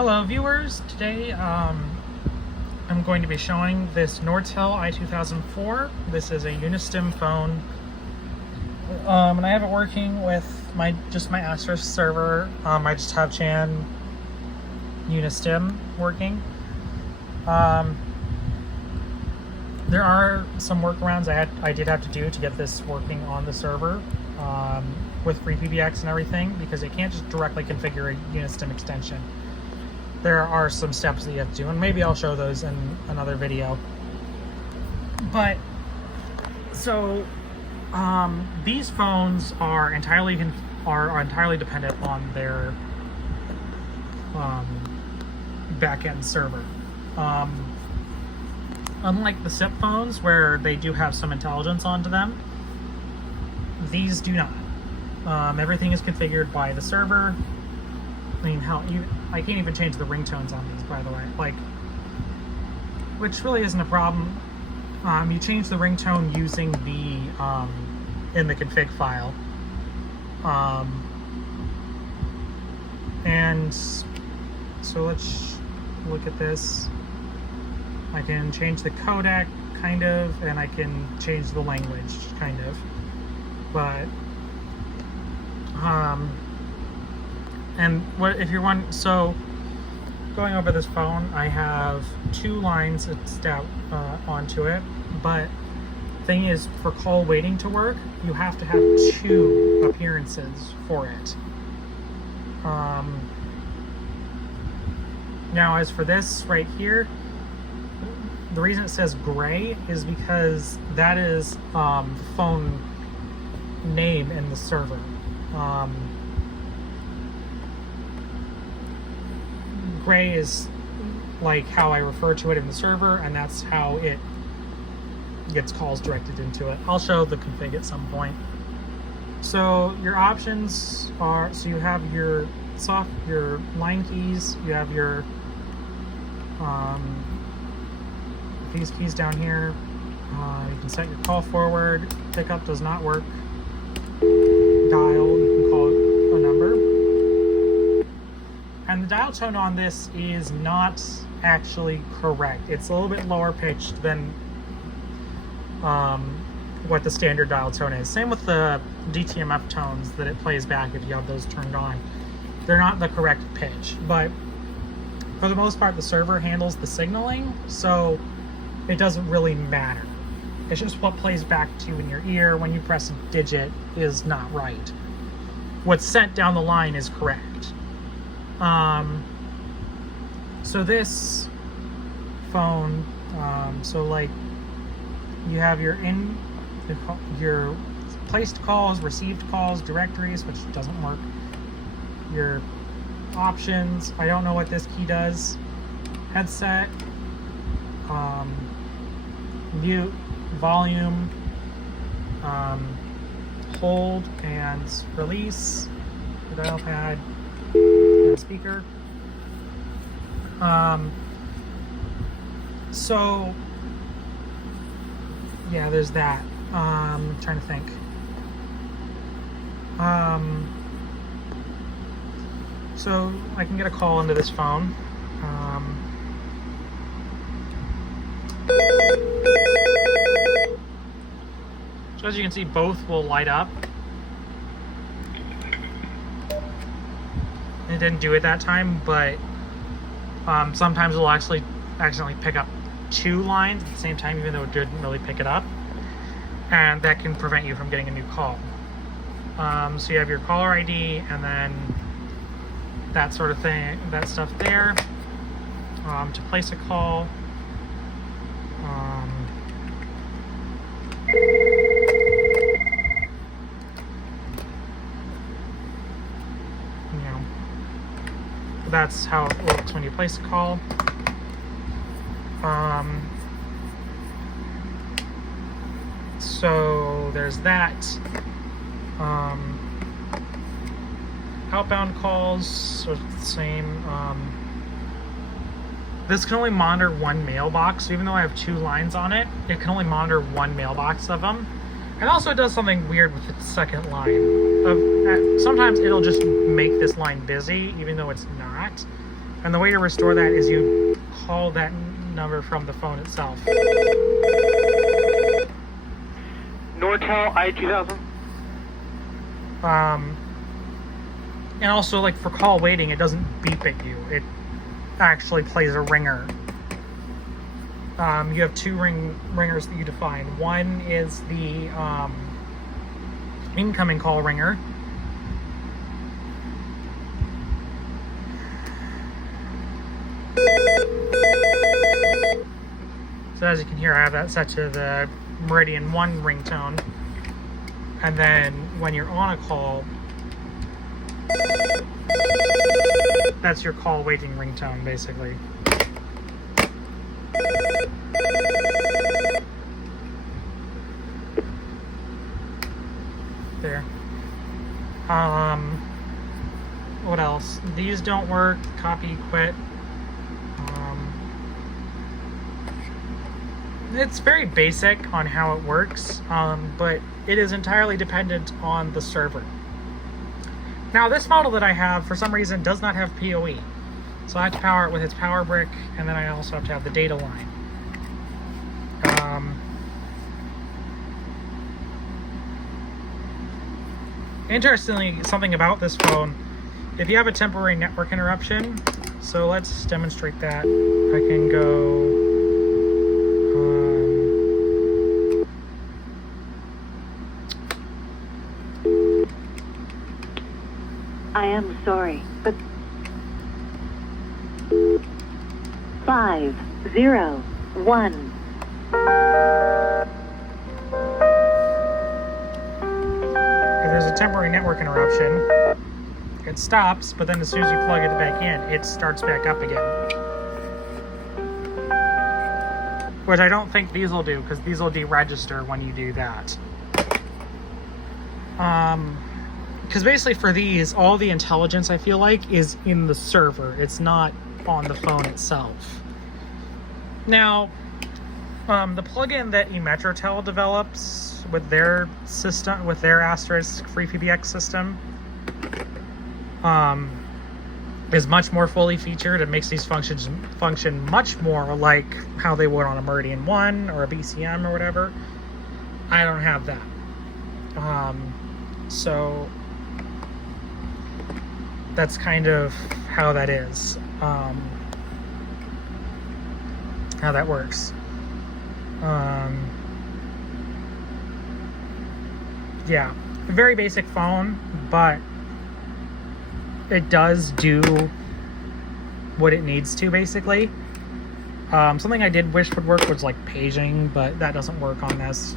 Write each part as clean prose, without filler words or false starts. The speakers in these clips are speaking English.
Hello viewers, today I'm going to be showing this Nortel i2004. This is a unistim phone, and I have it working with my Asterisk server. I just have Chan unistim working. There are some workarounds I did have to do to get this working on the server with FreePBX and everything, because it can't just directly configure a unistim extension. There are some steps that you have to do, and maybe I'll show those in another video. But so these phones are entirely dependent on their back-end server. Unlike the SIP phones, where they do have some intelligence onto them, these do not. Everything is configured by the server. I mean, I can't even change the ringtones on these, by the way. Which really isn't a problem. You change the ringtone using the in the config file. And so let's look at this. I can change the codec, kind of, and I can change the language, kind of. But and what if you're so going over this phone, I have 2 lines onto it, but thing is, for call waiting to work, you have to have 2 appearances for it. Now as for this right here, the reason it says gray is because that is the phone name in the server. Gray is like how I refer to it in the server, and that's how it gets calls directed into it. I'll show the config at some point. So your options are, so you have your line keys, you have your these keys down here. You can set your call forward. Pickup does not work. Dial, you can call a number. And the dial tone on this is not actually correct. It's a little bit lower pitched than what the standard dial tone is. Same with the DTMF tones that it plays back if you have those turned on. They're not the correct pitch, but for the most part the server handles the signaling, so it doesn't really matter. It's just what plays back to you in your ear when you press a digit is not right. What's sent down the line is correct. So this phone, so like you have your placed calls, received calls, directories, which doesn't work. Your options, I don't know what this key does. Headset, mute, volume, hold and release, the dial pad, and speaker. So yeah, there's that. I'm trying to think. So I can get a call into this phone. So as you can see, both will light up. It didn't do it that time, but sometimes it'll actually accidentally pick up 2 lines at the same time, even though it didn't really pick it up. And that can prevent you from getting a new call. So you have your caller ID, and then that sort of thing, that stuff there. To place a call. That's how it works when you place a call. So there's that. Outbound calls, so it's the same. This can only monitor 1 mailbox, so even though I have 2 lines on it, it can only monitor 1 mailbox of them. And also it does something weird with its second line. Sometimes it'll just make this line busy, even though it's not. And the way to restore that is you call that number from the phone itself. Nortel i2000. And also, like, for call waiting, it doesn't beep at you. It actually plays a ringer. You have two ringers that you define. One is the incoming call ringer. So as you can hear, I have that set to the Meridian 1 ringtone. And then when you're on a call, that's your call waiting ringtone, basically. There. What else? These don't work. Copy, quit. It's very basic on how it works, but it is entirely dependent on the server. Now, this model that I have, for some reason, does not have PoE. So I have to power it with its power brick, and then I also have to have the data line. Interestingly, something about this phone, if you have a temporary network interruption, so let's demonstrate that. I can go... I am sorry, but 501. If there's a temporary network interruption, it stops, but then as soon as you plug it back in, it starts back up again. Which I don't think these will do, because these will deregister when you do that. Because basically for these, all the intelligence, I feel like, is in the server. It's not on the phone itself. Now, the plugin that Nortel develops with their system, with their Asterisk FreePBX system, is much more fully featured and makes these functions function much more like how they would on a Meridian 1 or a BCM or whatever. I don't have that. So that's kind of how that is, how that works. Yeah, very basic phone, but it does do what it needs to, basically. Something I did wish would work was like paging, but that doesn't work on this.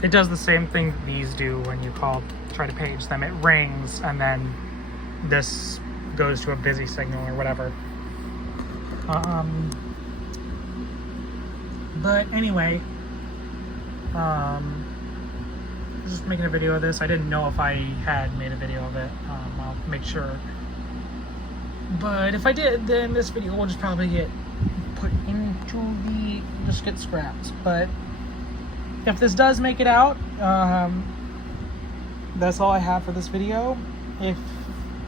It does the same thing that these do when you try to page them. It rings, and then this goes to a busy signal or whatever. But anyway, just making a video of this. I didn't know if I had made a video of it. I'll make sure. But if I did, then this video will just probably get put into just get scrapped. But if this does make it out, that's all I have for this video. If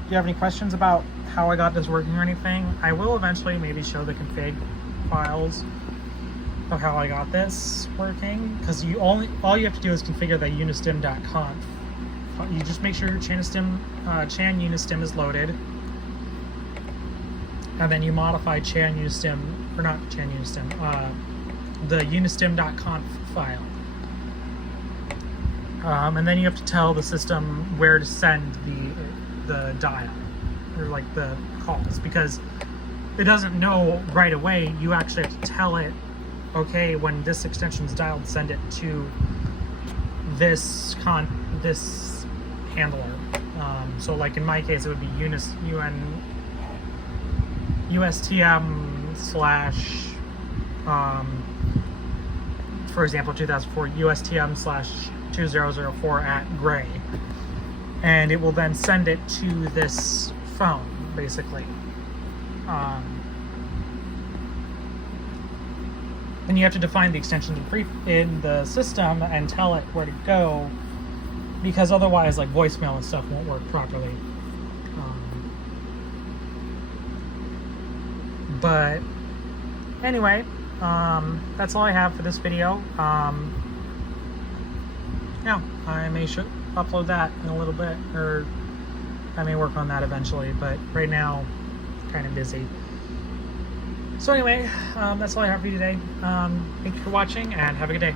you have any questions about how I got this working or anything, I will eventually maybe show the config files of how I got this working, because all you have to do is configure the unistim.conf. You just make sure your chan unistim is loaded, and then you modify chan unistim, or not chan unistim, the unistim.conf file. And then you have to tell the system where to send the dial, or like the calls, because it doesn't know right away. You actually have to tell it, okay, when this extension is dialed, send it to this handler. So like in my case, it would be USTM slash, for example, 2004 USTM slash 2004 at gray, and it will then send it to this phone, basically. And you have to define the extensions in the system and tell it where to go, because otherwise, like, voicemail and stuff won't work properly. But anyway, that's all I have for this video. Yeah, I may upload that in a little bit, or I may work on that eventually, but right now, kind of busy. So anyway, that's all I have for you today. Thank you for watching, and have a good day.